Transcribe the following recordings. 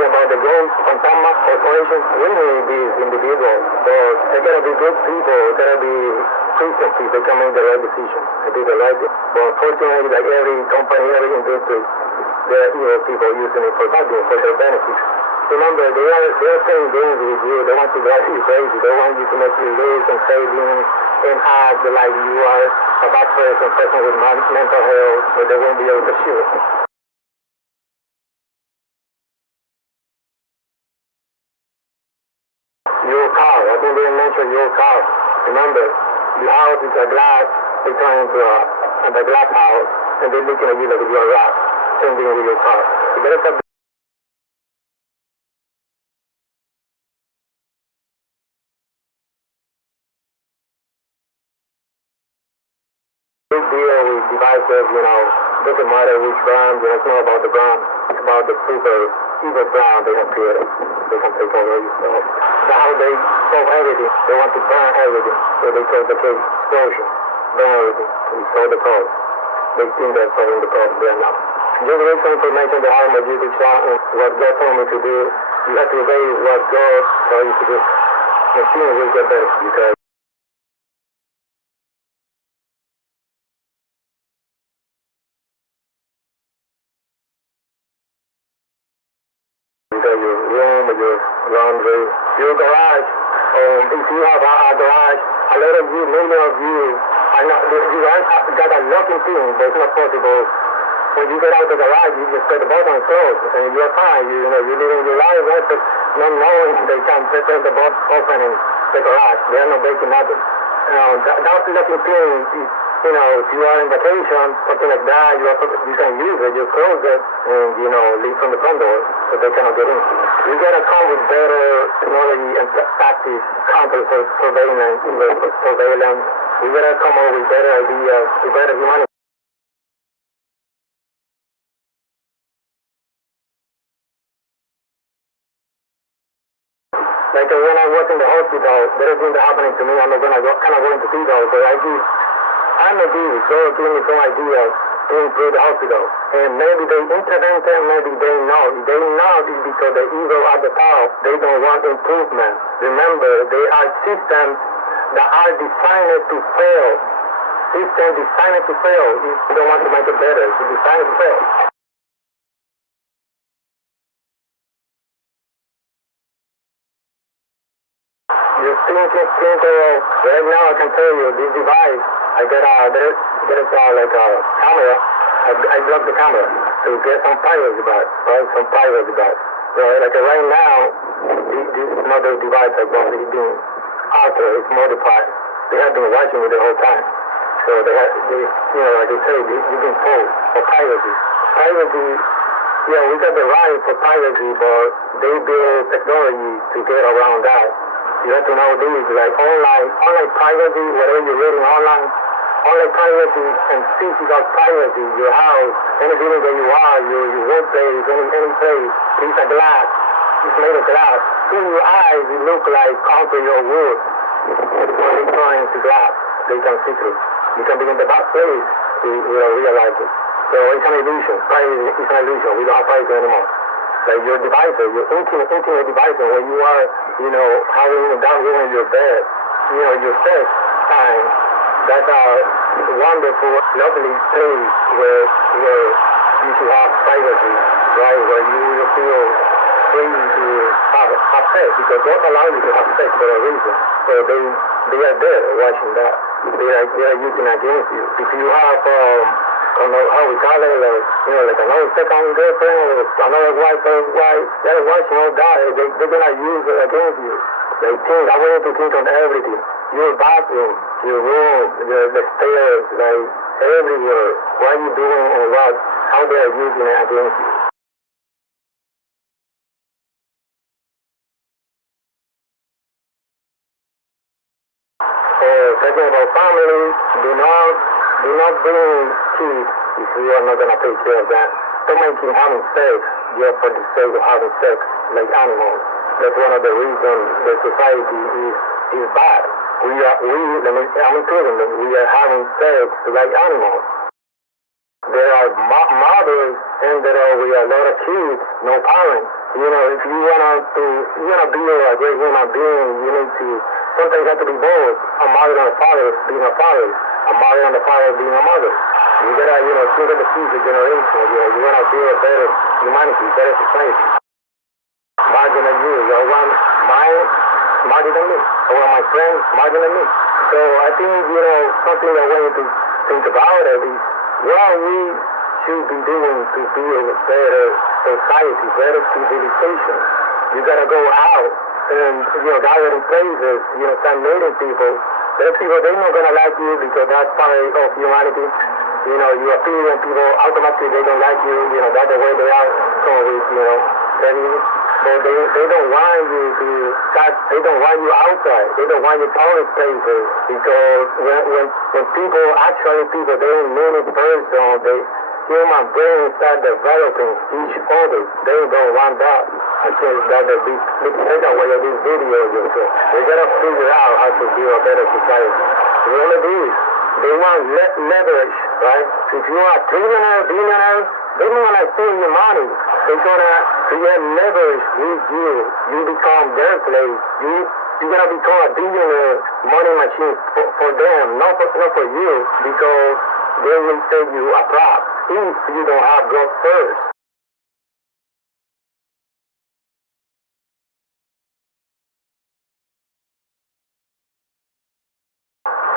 talking about the ghost fantasma corporation. We need these individuals, but they gotta be good people, gotta be Christian people can make the right decision and do the right thing. But unfortunately, like every company, every industry, there are evil people using it for nothing, for their benefits. Remember, they're playing games with you. They want to drive you crazy. They want you to make you lose and savings and act like you are a bad person with mental health, but they won't be able to shoot. Your car, I think they mentioned your car. Remember, your house is a glass, they turn into a glass house, and they're looking at you like you're a rat. Same thing with your car. You better stop. Big deal with devices, doesn't matter which brand, it's not about the brand, it's about the super evil brand they have created. They can take over your stuff. That's how they solve everything. They want to burn everything. So they call the case explosion. Burn everything. We solve the problem. They think they're solving the problem. They're not. Just read some information behind my YouTube channel. What God told me to do. You have to obey what God told you to do. And things will get better because your room or your laundry, your garage. If you have a garage, a lot of you, many of you, are not, you got a locking thing, but it's not possible. When you get out of the garage, you just press the button and close, and you're fine. You're living your life, right? But not knowing they can press the button open in the garage. They are not breaking nothing. That locking thing is, if you are on vacation, something like that, you can use it, you close it, and, leave from the front door, so they cannot get in. You gotta come with better technology and practice counter surveillance. We gotta come up with better ideas, with better humanity. Like when I was in the hospital, there is things that happening to me. I'm not gonna go into details, but I'm a genius. God gave me some ideas to improve the hospital. And maybe they intervene and maybe they not. If they not, it's because the evil at the top, they don't want improvement. Remember, they are systems that are designed to fail. Systems designed to fail. You don't want to make it better. It's designed to fail. Just think right now I can tell you, this device, there's like a camera. I blocked the camera to get some privacy back, right? Some privacy back. Right? Like right now, this mother device I bought is being altered, it's modified. They have been watching it the whole time. So like they say, you've been told for privacy. Privacy, yeah, we got the right for privacy, but they build technology to get around that. You have to know this, like online privacy, whatever you're reading online privacy and physical privacy, your house, any building that you are, your workplace, any place, it's a glass, it's made of glass. To your eyes, it looks like concrete or wood. When they turn into glass, they can see through. You can be in the back place, you will realize it. So it's an illusion. Privacy is an illusion. We don't have privacy anymore. Like your devices, your intimate devices, when you are, having that room in your bed, your sex time, that's a wonderful, lovely place where you should have privacy, right? Where you will feel free to have sex, because God allows you to have sex for a reason. So they are there watching that. They are using against you. If you have how we call it, like another second girlfriend or another wife, they're watching all that. They're gonna use it against you. I want you to think on everything. Your bathroom, your room, the stairs, like everywhere. What you doing and how they are using it against you. Talking about families, do not bring kids if you are not gonna take care of them. Stop making having sex just for the sake of having sex like animals. That's one of the reasons the society is bad. I'm including them. We are having sex like animals. there are mothers and there are with a lot of kids, no parents. You know, if you wanna be a great human being, you need to sometimes have to be both. A mother and a father being a father, a mother and a father being a mother. You gotta, think of the future generation. You wanna build a better humanity, better society. Smarter than you. I want mine smarter than me. I want my friends smarter than me. So I think, something that I want you to think about it is what we should be doing to build a better society, better civilization. You gotta go out and, gather in places, start meeting people. There's people, they're not gonna like you because that's part of humanity. You appeal and people automatically they don't like you, that's the way they are. So but they don't want you to start, they don't want you outside, they don't want you public places, because when people, they meet in person, the human brain start developing each other, they don't want that. I think that's a big takeaway of this video. We gotta figure out how to build a better society. Remember this, they want leverage, right? If you are a trillionaire, billionaire, they're not gonna steal your money. They're gonna create leverage with you. You become their slave. You're gonna become a billionaire money machine for them, not for you, because they will sell you a prop if you don't have God first.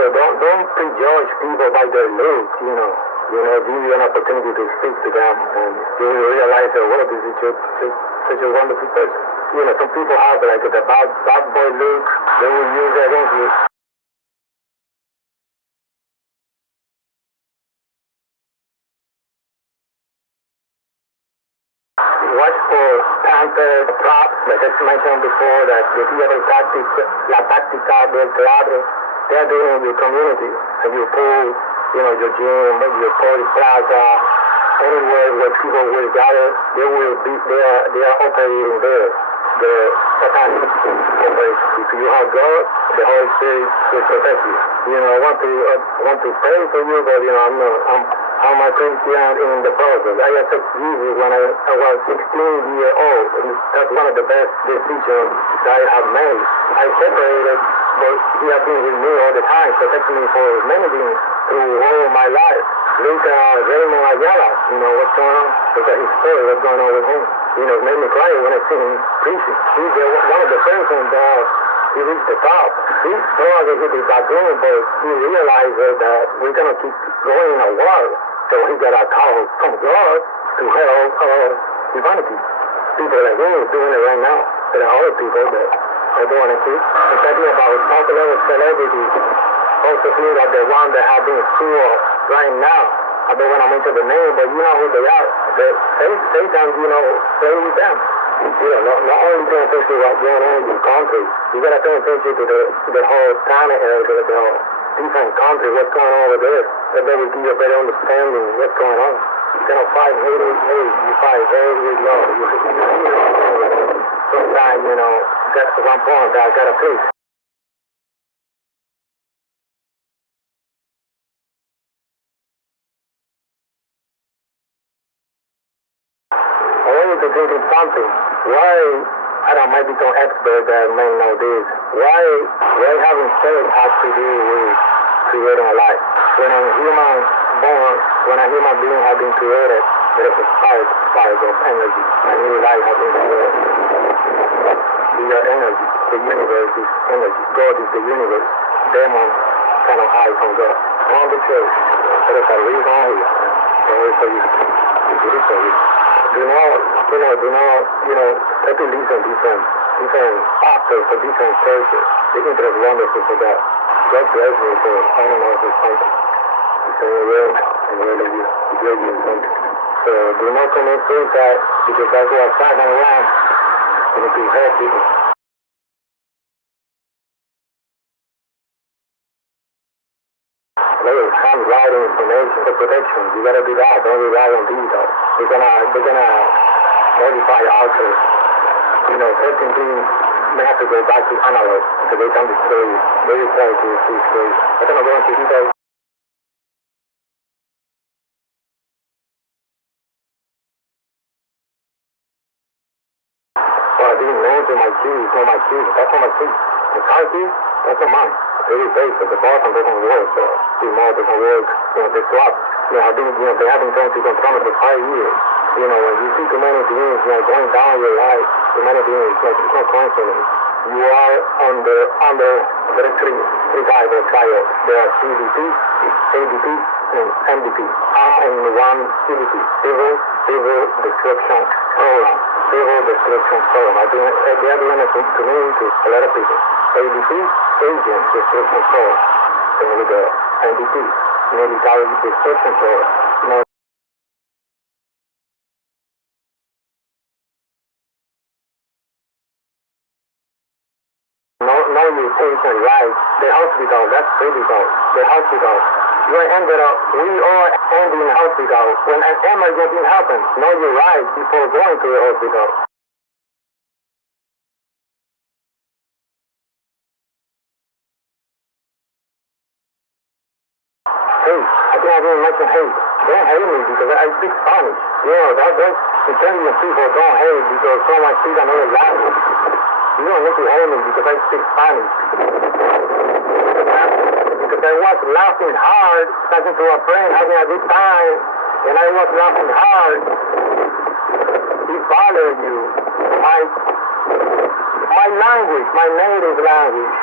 So don't prejudge people by their looks, give you an opportunity to speak to them, and you will realize that, well, this is just such a wonderful person. Some people have like the bad boy look, they will use that against you. Watch for counter props, like I mentioned before, that the theater tactics, la táctica del teatro, they are doing in your community, and you pull, your gym, your police plaza, anywhere where people will gather, they are operating there. The satanic operation. If you have God, the Holy Spirit will protect you. I want to pray for you, but I'm a Christian in the process. I accepted Jesus when I was 16 years old, and that's one of the best decisions that I have made. I separated, but He has been with me all the time, protecting me for many things through all my life. Look at Raymond Ayala, what's going on? Look at his story, what's going on with him. It made me cry when I see him preaching. He's one of the persons that he reached the top. He probably hit the bathroom, but he realized that we're going to keep going in a war. So he got a call from God to help humanity. People like me are doing it right now. There are other people that are doing it too. I'm talking about popular celebrities. Also feel that the one that have been sued right now. I don't want to mention the name, but you know who they are. Satan, play with them. Not only paying attention to what's going on in your country, you got to pay attention to the whole planet, the whole different country, what's going on over there. That will give you a better understanding of what's going on. You cannot fight hate with hate. You fight hate with love. Sometimes, that's one point that I got to face. I want you to think of something. Why, might be some expert that may know this. Why having sex has to do with creating a life? When a human being has been created, there is a spark of energy. A new life has been created. We are energy. The universe is energy. God is the universe. Demons cannot hide from God. On the church, there is a reason here. Always for you. It is for you. Do not, try to listen different factors for different churches. The interest is wonderful for that. God bless me for, I don't know, for something. It's in your way, and really you bless you something. So do not commit suicide, because that's what Satan wants. You need to help people. Come writing information for protection. You gotta do that. Don't rely on digital. They're gonna modify alters. Certain things may have to go back to analog so they can destroy you. They will try to destroy you. I'm gonna go into detail. being known to my keys, not my keys. That's not my keys. The car keys, that's not mine. Every place at the bottom doesn't work. The remote doesn't work. They swap. They have been trying to control it for 5 years. When you see too many things, going down your life, too many things, it's not coincidence. You are under there are three types of trials. There are CDP, ADP, and MDP. I'm in one CDP, Civil Destruction Program. Civil Destruction Program. They are doing it to me, to a lot of people. ADP, Agent Destruction Program. And with the MDP, Military Destruction Program. Know your patient right. The hospital, that's critical. The hospital. We all end in hospital. When an emergency happens, know your right before going to the hospital. Hate. I think I didn't mention hate. Don't hate me because I speak Spanish. Those intelligent people don't hate because someone speaks another language. You don't need to hate me because I speak Spanish. Because I was laughing hard, talking to a friend, having a good time, and I was laughing hard. It bothered you. My language, my native language.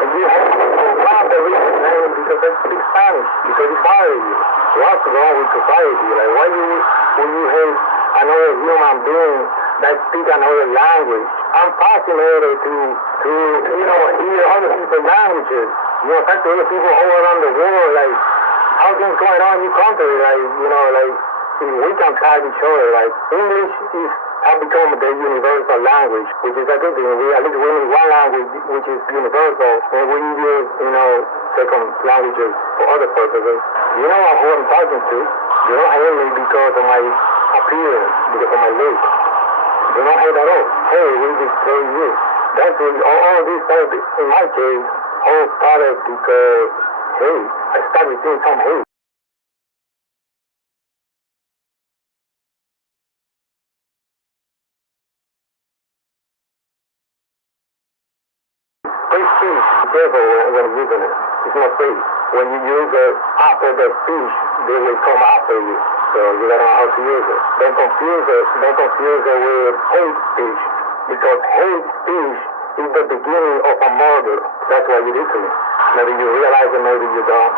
And you have to one of the reasons because I speak Spanish, because it bothers you. What's wrong with society? Like, why would you hate another human being that speak another language? I'm fascinated to hear other people's languages. Talk to other people all around the world, like, how things going on in your country, we can tag each other, like, English has become the universal language, which is a good thing. At least we need one language which is universal, and we use, second languages for other purposes. You know who I'm talking to. You don't hate me because of my appearance, because of my look. You don't hate at all. Hey, we destroy you. That's what all this stuff, in my case, all started because, hey, I started seeing some hate. Free speech, devil when using it. It's not free. When you use it after the speech, they will come after you. So you gotta know how to use it. Don't confuse it with hate speech. Because hate speech is the beginning of a murder. That's what you did to me. Maybe you realize it, maybe you don't.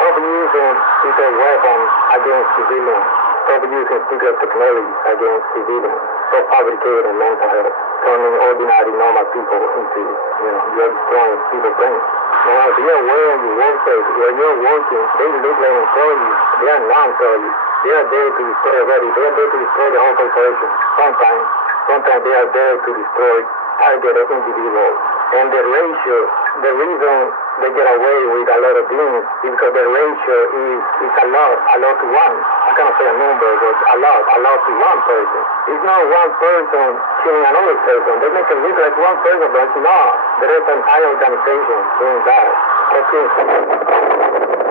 Stop using secret weapons against civilians. Stop using secret technologies against civilians. Stop fabricating mental health. Turning ordinary, normal people into, you're destroying people's brains. Now, if you're wearing your workplace, where you're working, they look like employees. They are non-employees. They are there to destroy everybody. They are there to destroy the whole corporation. Sometimes they are there to destroy targeted individuals. And the reason they get away with a lot of things is because the ratio is a lot to one. I cannot say a number, but a lot to one person. It's not one person killing another person. They make it look like one person, but it's not. There is an entire organization doing that. Okay,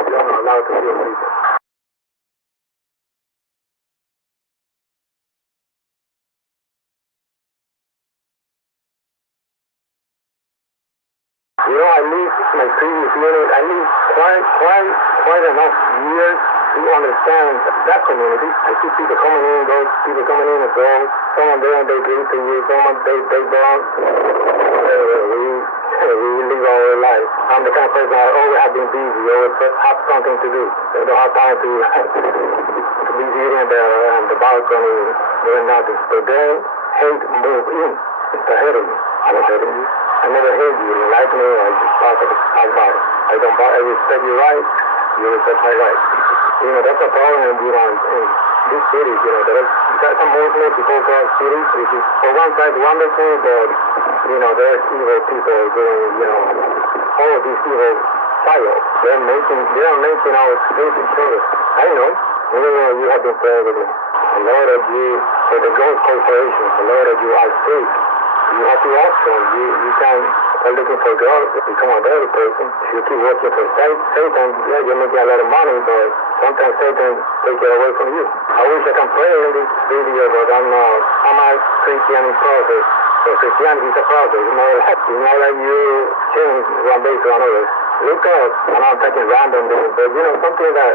you're not allowed to kill people. I lived my previous unit. I lived quite enough years to understand that community. I see people coming in, those people coming in and going. Some of them they give to you, some of them they don't. We live our life. I'm the kind of person I always have been busy. I always have something to do. I don't have time to be sitting there on the balcony doing nothing. But then hate move in. It's ahead of me. I'm ahead of you. I never hate you. You like me, I just pass by. I respect your rights, you respect my rights. That's a problem in these cities, there's some multicultural cities, which is for one side wonderful, but, there's evil people doing, all of these evil PSYOPs. They are making our hate each other. I know. You have been playing with me. A lot of you, for the Ghost Corporation, a lot of you are safe. You have to ask them. You can start looking for God, become a better person. If you keep working for Satan, you're making a lot of money, but sometimes Satan takes it away from you. I wish I can pray in this video, but I'm not. I'm a Christian in process. So Christianity is a process. It's not like you change one day to another. Look up, and I'm taking random things, but something that...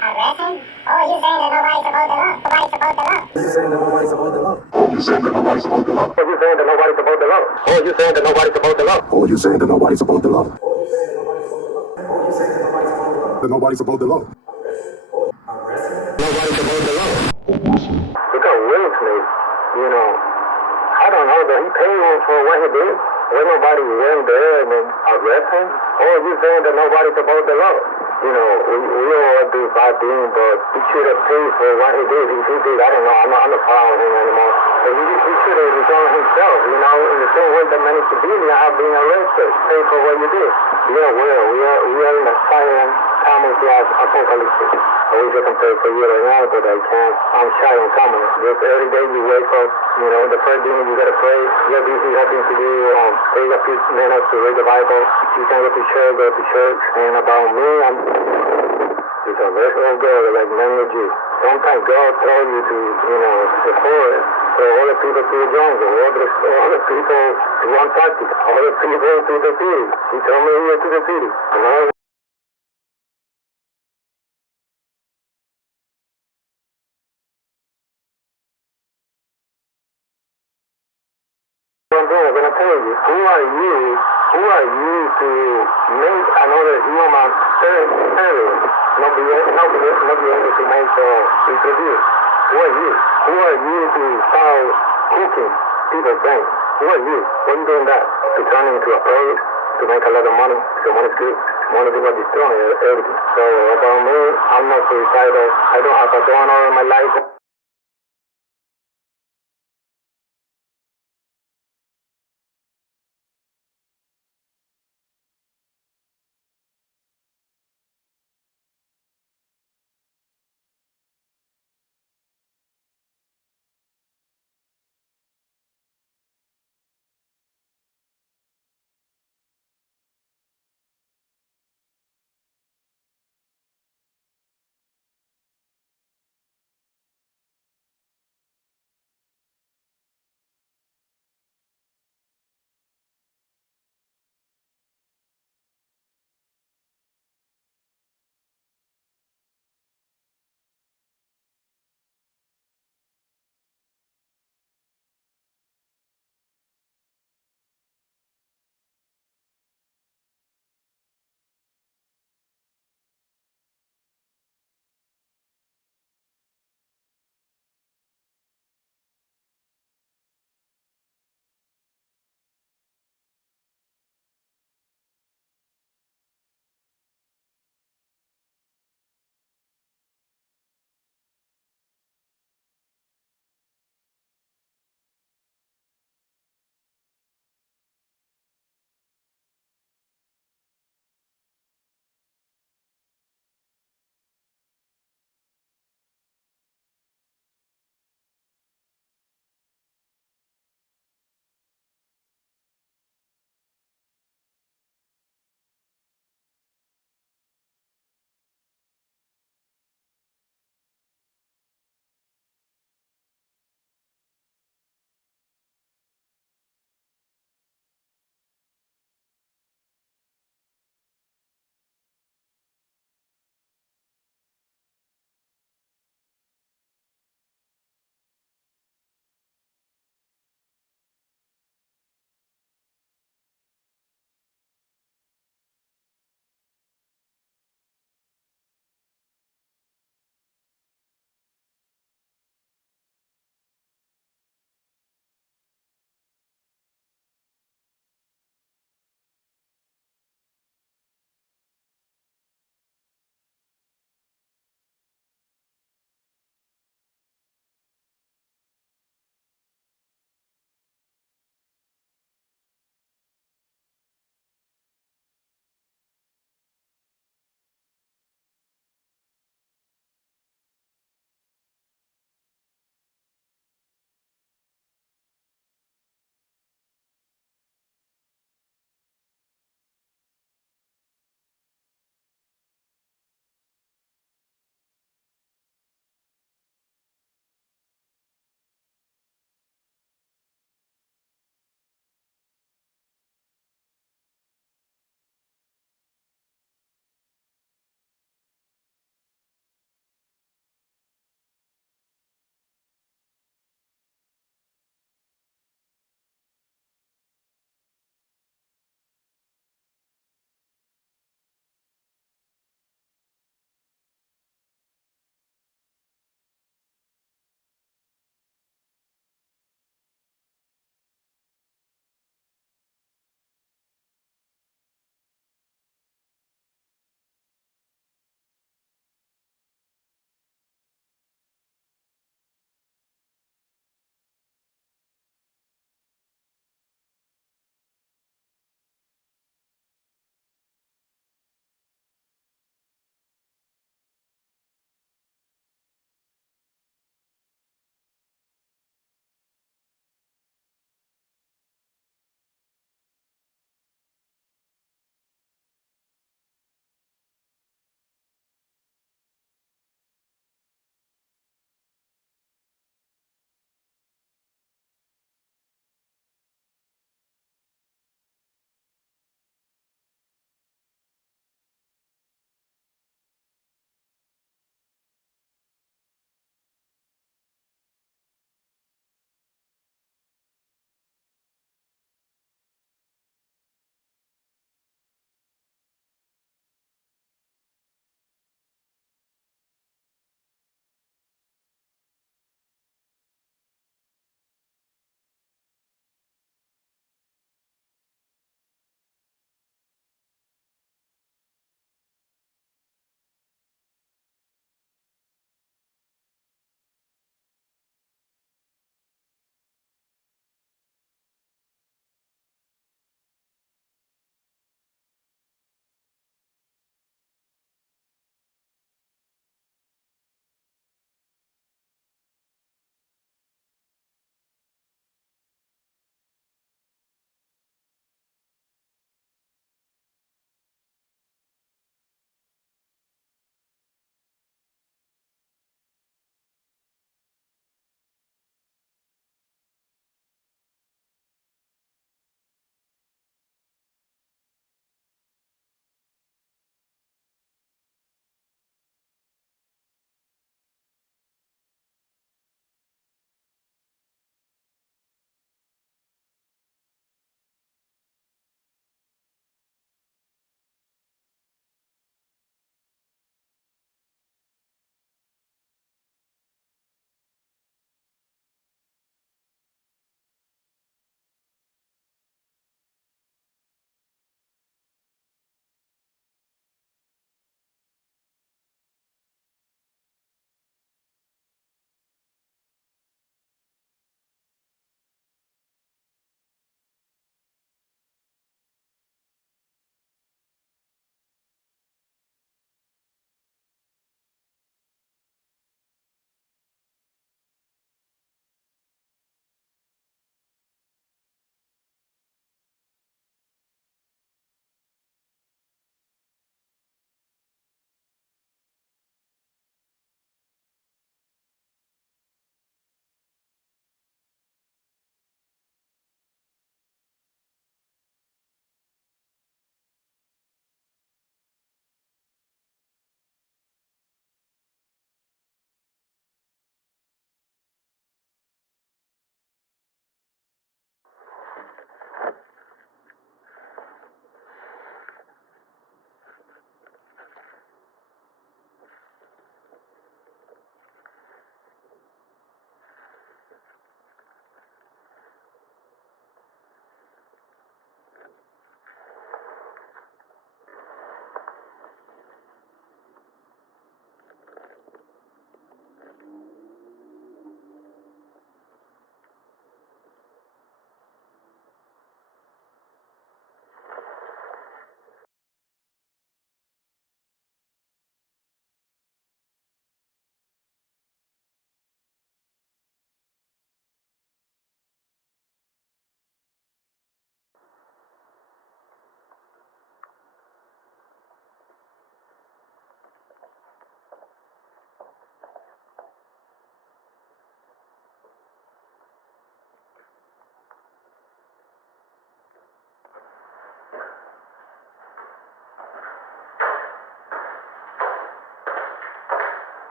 Wrestling? Oh, you saying that nobody's supposed to love? Nobody's supposed to love? You saying that nobody's supposed to love? You saying that nobody's supposed to love? You saying that nobody's supposed to love? Oh, you saying that nobody's supposed to love? Oh, you saying that nobody's supposed to love? That nobody's supposed to love? Nobody's supposed to love. Look at Will Smith, I don't know, that he paid for what he did. When nobody went there and then arrest him? Oh, you saying that nobody's supposed to love? We all do bad things, but he should have paid for what he did. If he did, I don't know, I'm not following him anymore. But he should have returned himself, in the same way that many civilians have been arrested, pay for what you did. We are in a silent, camouflage apocalypse. I wish I can pray for you right now, but I can't. I'm shy and common. Just every day you wake up, the first thing you gotta pray. You're busy having to do, take a few minutes to read the Bible. You can go to church, And about me, I'm just a regular girl like many of you. Sometimes God tells you to, the forest, so other people to the jungle, other people to Antarctica, other people to the city. He told me here to the city. I'm gonna tell you, who are you to make another human terrorist, not be able to make reproduce? Who are you? Who are you to start cooking people's brains? Who are you? Why are you doing that? To turn into a terrorist? To make a lot of money? So money's good. Money is what destroys everything. So about me, I'm not suicidal. I don't have a donor in my life